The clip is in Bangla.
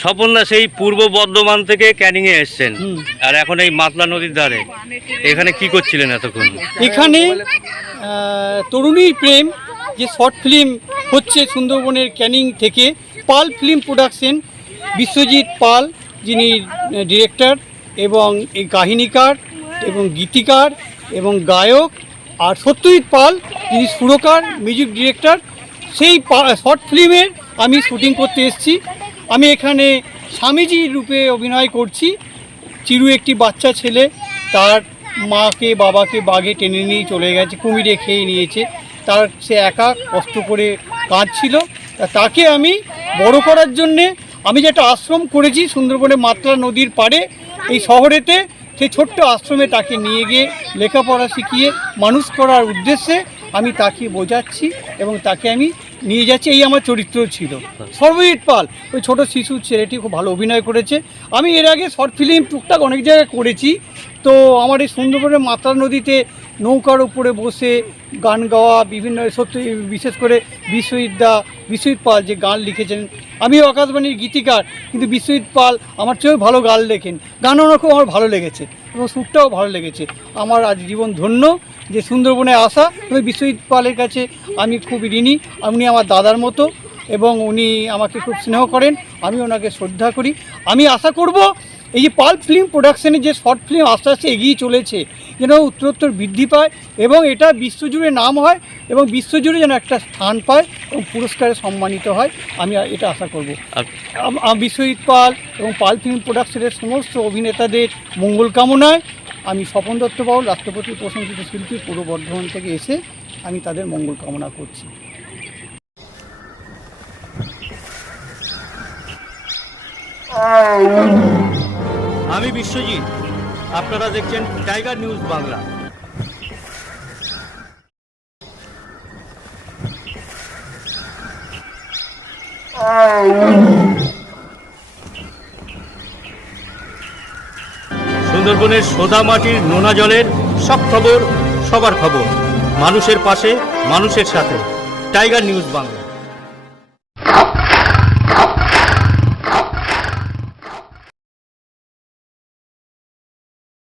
স্বপনদা সেই পূর্ব বর্ধমান থেকে ক্যানিংয়ে এসছেন, আর এখন এই মাতলা নদীর ধারে এখানে কি করছিলেন এতক্ষণ? এখানে তরুণীর প্রেম যে শর্ট ফিল্ম হচ্ছে সুন্দরবনের ক্যানিং থেকে, পাল ফিল্ম প্রোডাকশন, বিশ্বজিৎ পাল যিনি ডিরেক্টর এবং এই কাহিনীকার এবং গীতিকার এবং গায়ক, আর সত্যজিৎ পাল যিনি সুরকার মিউজিক ডিরেক্টর, সেই শর্ট ফিল্মের আমি শুটিং করতে এসেছি। আমি এখানে স্বামীজির রূপে অভিনয় করছি। চিরু একটি বাচ্চা ছেলে, তার মাকে বাবাকে বাঘে টেনে নিয়ে চলে গেছে, কুমিরে খেয়ে নিয়েছে, তার সে একা কষ্ট করে কাঁদছিল। তাকে আমি বড় করার জন্যে আমি যেটা আশ্রম করেছি সুন্দরবনের মাতলা নদীর পাড়ে এই শহরেতে, সেই ছোট্ট আশ্রমে তাকে নিয়ে গিয়ে লেখাপড়া শিখিয়ে মানুষ করার উদ্দেশ্যে আমি তাকে বোঝাচ্ছি এবং তাকে আমি নিয়ে যাচ্ছি। এই আমার চরিত্র ছিল। সর্বজিৎ পাল ওই ছোটো শিশু ছেলেটি খুব ভালো অভিনয় করেছে। আমি এর আগে শর্ট ফিল্ম টুকটাক অনেক জায়গায় করেছি। তো আমার এই সুন্দরবনের মাতলা নদীতে নৌকার উপরে বসে গান গাওয়া, বিভিন্ন সত্যি বিশেষ করে বিশ্বজিৎ পাল যে গান লিখেছেন, আমি আকাশবাণীর গীতিকার, কিন্তু বিশ্বজিৎ পাল আমার চেয়েও ভালো গান লেখেন। গানও খুব আমার ভালো লেগেছে এবং সুরটাও ভালো লেগেছে। আমার আজ জীবন ধন্য যে সুন্দরবনে আসা। তবে বিশ্বজিৎ পালের কাছে আমি খুব ঋণী। উনি আমার দাদার মতো এবং উনি আমাকে খুব স্নেহ করেন, আমি ওনাকে শ্রদ্ধা করি। আমি আশা করব এই যে পাল ফিল্ম প্রোডাকশানের যে শর্ট ফিল্ম আস্তে আস্তে এগিয়ে চলেছে, যেন উত্তরোত্তর বৃদ্ধি পায় এবং এটা বিশ্বজুড়ে নাম হয় এবং বিশ্বজুড়ে যেন একটা স্থান পায় এবং পুরস্কারে সম্মানিত হয়, আমি এটা আশা করব। বিশ্বজিৎ পাল এবং পাল ফিল্ম প্রোডাকশনের সমস্ত অভিনেতাদের মঙ্গল কামনায় আমি স্বপন দত্ত বাউল, রাষ্ট্রপতি প্রশংসিত শিল্পী, পূর্ব বর্ধমান থেকে এসে আমি তাদের মঙ্গল কামনা করছি। আমি বিশ্বজিৎ, আপনারা দেখছেন টাইগার নিউজ বাংলা। সুন্দরবনের সোদা মাটির নোনা জলের সব খবর, সবার খবর, মানুষের পাশে, মানুষের সাথে। Tiger news Bangla.